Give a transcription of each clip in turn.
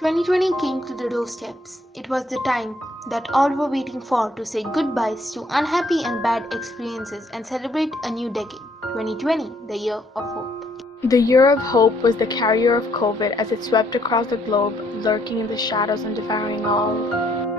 2020 came to the doorsteps. It was the time that all were waiting for to say goodbyes to unhappy and bad experiences and celebrate a new decade. 2020, the year of hope. The year of hope was the carrier of COVID as it swept across the globe, lurking in the shadows and devouring all.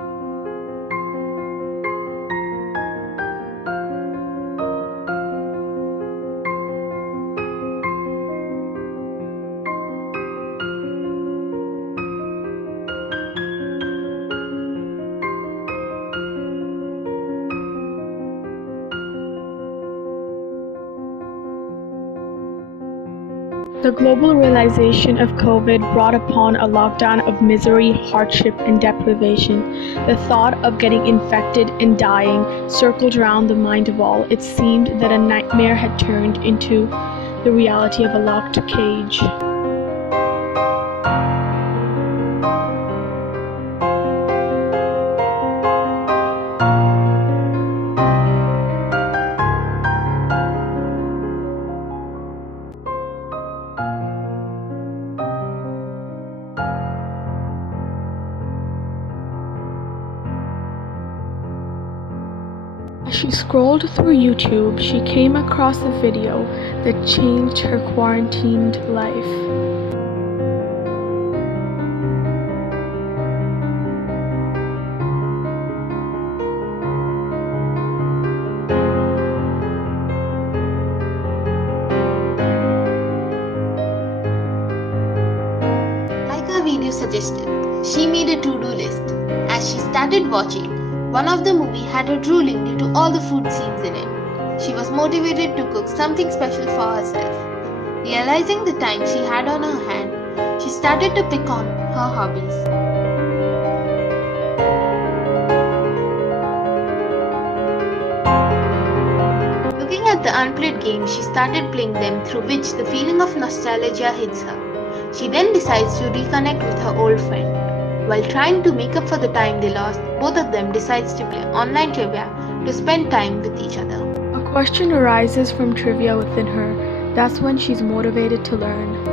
The global realization of COVID brought upon a lockdown of misery, hardship, and deprivation. The thought of getting infected and dying circled around the mind of all. It seemed that a nightmare had turned into the reality of a locked cage. As she scrolled through YouTube, she came across a video that changed her quarantined life. Like our video suggested, she made a to-do list. As she started watching, one of the movie had her drooling due to all the food scenes in it. She was motivated to cook something special for herself. Realizing the time she had on her hand, she started to pick on her hobbies. Looking at the unplayed games, she started playing them, through which the feeling of nostalgia hits her. She then decides to reconnect with her old friend. While trying to make up for the time they lost, both of them decides to play online trivia to spend time with each other. A question arises from trivia within her. That's when she's motivated to learn.